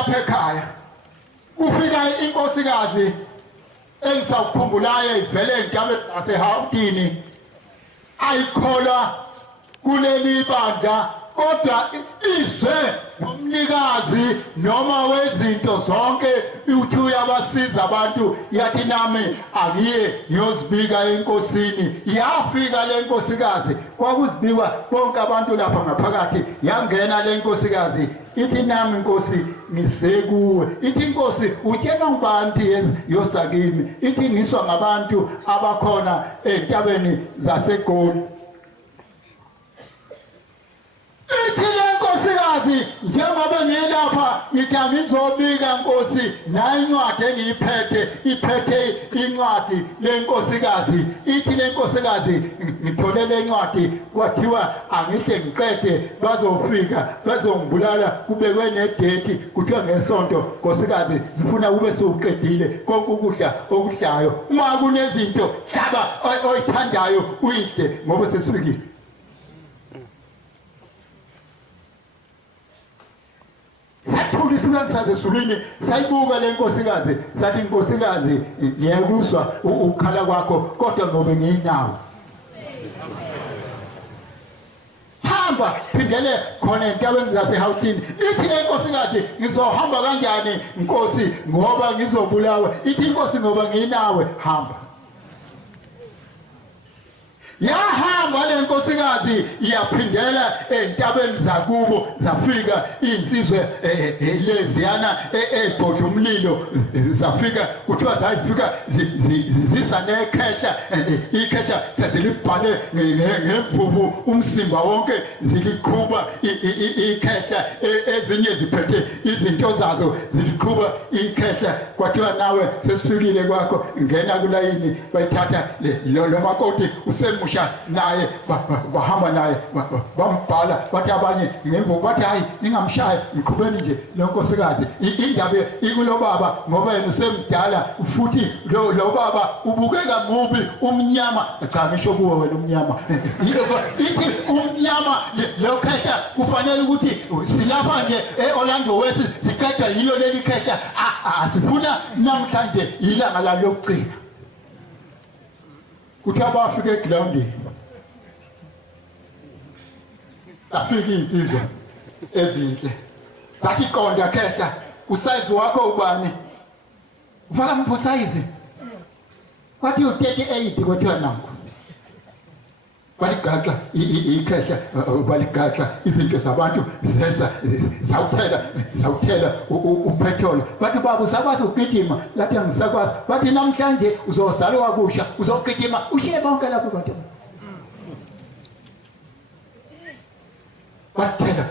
lapha ekhaya kufika inkosikazi engisakukhumbulayo ivele entabeni naseHawutini ayikholwa kuleli bandla kodwa izwe umnikazi noma wezinto zonke uthi uyabasiza abantu yathi nami akiye ngiyozibika enkosini yafika le nkosikazi kwakuzibikwa konke abantu lapha ngaphakathi yangena le nkosikazi ithi nami inkosi ngisekuwe ithi inkosi utshela ngubani yosakimi ithi ngiswa ngabantu abakhona entabeni zaseGoli ithi le nkosikazi njengoba ngilapha ngithi angizobika nkosi nayo incwadi engiyiphethe iphethe incwadi le nkosikazi ithi le nkosikazi ngithole le ncwadi kwathiwa angihle ngiqede bazofika bazongibulala kubekwe nedate kuthiwa ngesonto nkosikazi zifuna kube sewuqedile konke ukudla okudlayo uma kunezinto hlaba oyithandayo uyidle ngoba sesifikile sathula isilwane ezulwini sayibuka le nkosikazi sathi nkosikazi ngiyakuzwa ukukhala kwakho kodwa ngobe ngiyinawo hamba phindele khona entabeni zaseHawutini ithi le nkosikazi ngizohamba kanjani inkosi ngoba ngizobulawa ithi inkosi ngoba ngiyinawe hamba yahamba le nkosikazi iyaphindela entabeni zakubo zafika insizwe leziyana ebhodla umlilo zafika kuthiwa zayifika zisa nekhehla ikhehla sezilibhale ngemvubu umsimba wonke ziliqhuba ikhehla ezinye ziphethe izinto zazo ziliqhuba ikhehla kwathiwa nawe sesifikile kwakho ngena kulayini bayithatha lo makoti usemusha naye bahamba naye bambhala bathi abanye ngemvubu bathi hayi ningamshayi ngiqhubeni nje lo nkosikazi indaba ikulo baba ngoba yena usemdala futhi lo baba ubukeka mubi umnyama cha ngisho kuwe wena umnyama ithi umnyama lo khehla kufanele ukuthi silapha nje eOrlando West siqeda yilo leli khehla asifuna namhlanje ilanga la lokugcina kuthi abafika egroundini afika insizwa ezinhle bathi qonda khehla usize wakho ubani ufaka mpho size wathi u38 kuthiwa nanku baligaxa ikhehla baligaxa izinto zabantu zeza zawuthela upetrol bathi baba usakwazi ukugijima lathi angisakwazi bathi namhlanje uzozalwa kusha uzogijima ushiye bonke lapho bantu bathela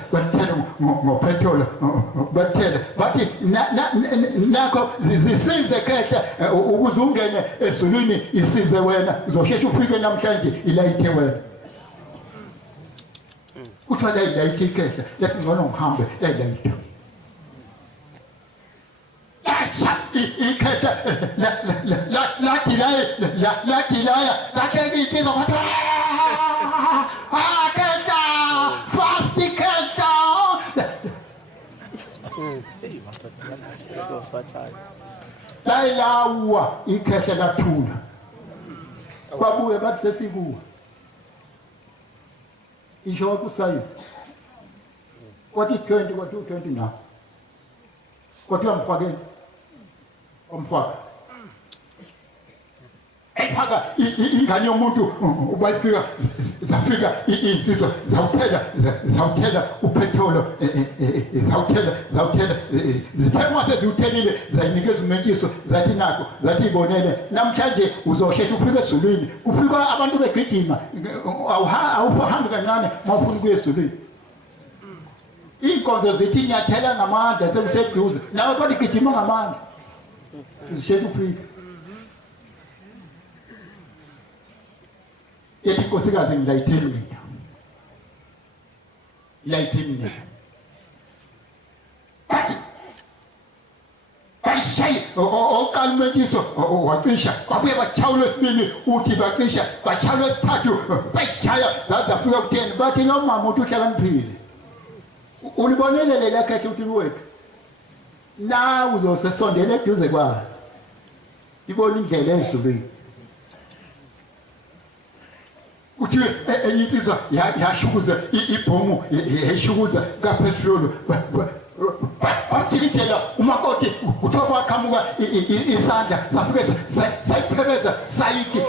ngopetrol bathela bathi nakho zisize khehla ukuze ungene ezulwini isize wena uzosheshe ufike namhlanje ilayithe wena kuthiwa layithi khehla lathi ngcono ngihambe layithi ikhehla lathi laya lahleka insizwa kwathi layilawa ikhehla lathula kwabuye bathi sesikuwa isho kusayizi kwathi 20 kwathi 20 na kwathi amfakeni umfaka efaka ingane yomuntu ubayifika zafika insizwa zawuthela upetrol zawuthela zithema sezithelile zayinikeza umentsiso zathi nakho zathi ibonele namhlanje uzosheshe ufike ezulwini kufika abantu begijima awuhambi kancane mawufuna ukuya ezulwini inkonzo zithi nyathela ngamandla sekuseduze nawe kodwa igijima ngamandla zisheshe ufike yethi nkosikazi ngilayithini mina bayishaye oqala umentsiso wacisha babuye bachawula esibili uthi bacisha bachawula esithathu bayishaya zafika ku10 bathi lo mama uthi uhlakaniphile ulibonele lela khehla uthi wethu na uzosesondela eduze kwayo ibona indlela ezulwini uthi enye insizwa yashukuza ibhomu yashukuza kaPetrol wathikithela umakoti kuthiwa waqhamuka isandla safike sayiphebeza sayiki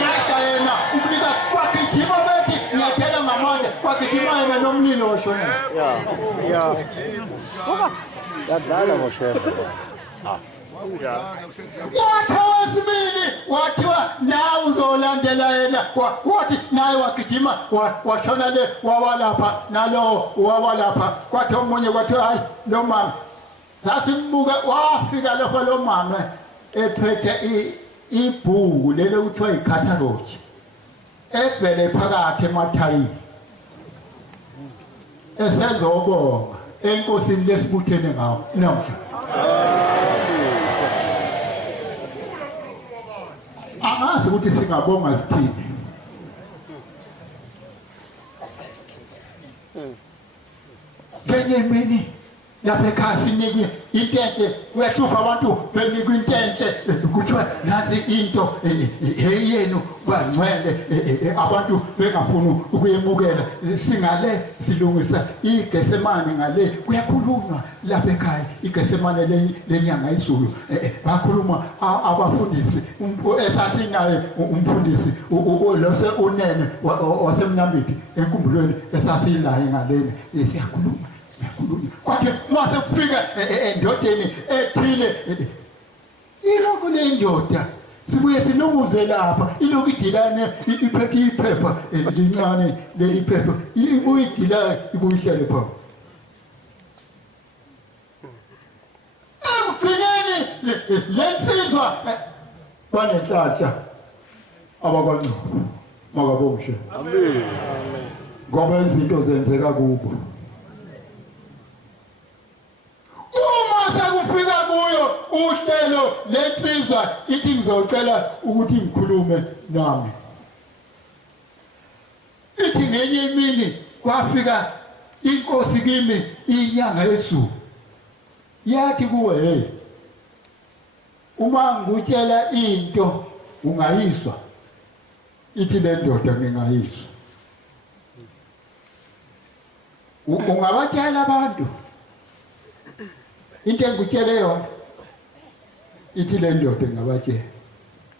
yashayena ubika kwagijima bethi ngiyaphela ngamandla kwagijima yena nomlilo washona ya yadlala ngoshema wathawasibili wathiwa nawe uzolandela yena wathi naye wagijima washona le wawalapha nalo wawalapha kwathi omunye kwathiwa hayi lo mama sasimbuka wafika lapho lo mama ephethe ibhuku lele kuthiwa ikhathaloji evele phakathi emathayini esezobonga enkosini lesibuthene ngawo namhla angazi ukuthi singabonga sithini ngenye imini lapha ekhaya sinikwe intente kuyahlupa abantu benikwe intente kuthiwa nazi into eyenu bangcwele abantu bengafuni ukuyemukela singale silungisa iGetsemane ngale kuyakhulunywa lapha ekhaya iGetsemane lenyanga izulu bakhuluma abafundisi esathi naye umfundisi olose unene wasemnambithi enkumbulweni esasilaye ngaleni siyakhuluma kwathi mase kufika endodeni ethile ilokhu le ndoda sibuye silunguze lapha ilokhu idilane iphethe iphepha lincane leli phepha ibuye idilane ibuye ihlale pha ekugcineni lensizwa banenhlanhla abakwaNcube makabongishe amen ngoba izinto zenzeka kubo sakufika kuyo uhlelo lensizwa ithi ngizocela ukuthi ngikhulume nami ithi ngenye imini kwafika inkosi kimi inyanga yezulu yathi kuwe hey uma ngikutshela into ungayiswa ithi le ndoda ngingayiswa ungabatshela abantu into engikutshele yona ithi le ndoda ngabatshela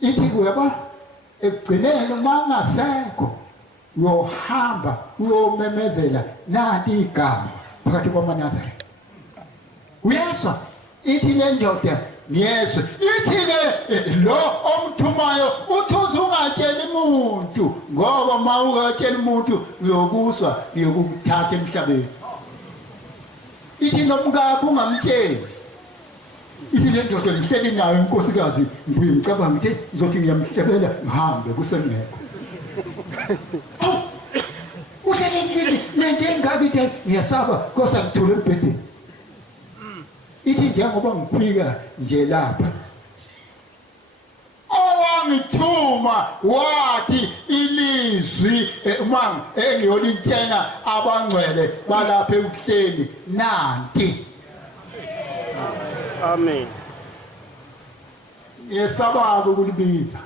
ithi kuweba ekugcineni uma ungasekho uyohamba uyomemezela nanti igama phakathi kwamaNazarene uyezwa ithi le ndoda ngiyezwa ithi-ke lo omthumayo uthi ungatsheli muntu ngoba uma ungatsheli muntu uyokuswa uyokumthatha emhlabeni ithi nomkakho ungamtsheli ithi le ndoda ngihleli nayo inkosikazi ngibuye ngicabanga ukuthi ngizothi ngiyamhlebela ngihambe kusengekho uhlelekile lento engakide ngiyasaba kosa ngithule embhedeni ithi njengoba ngifika nje lapha owangithuma wathi ilizwi uma engiyolitshena abangcwele balapha ekuhleni nanti amen yesaba ukulibiza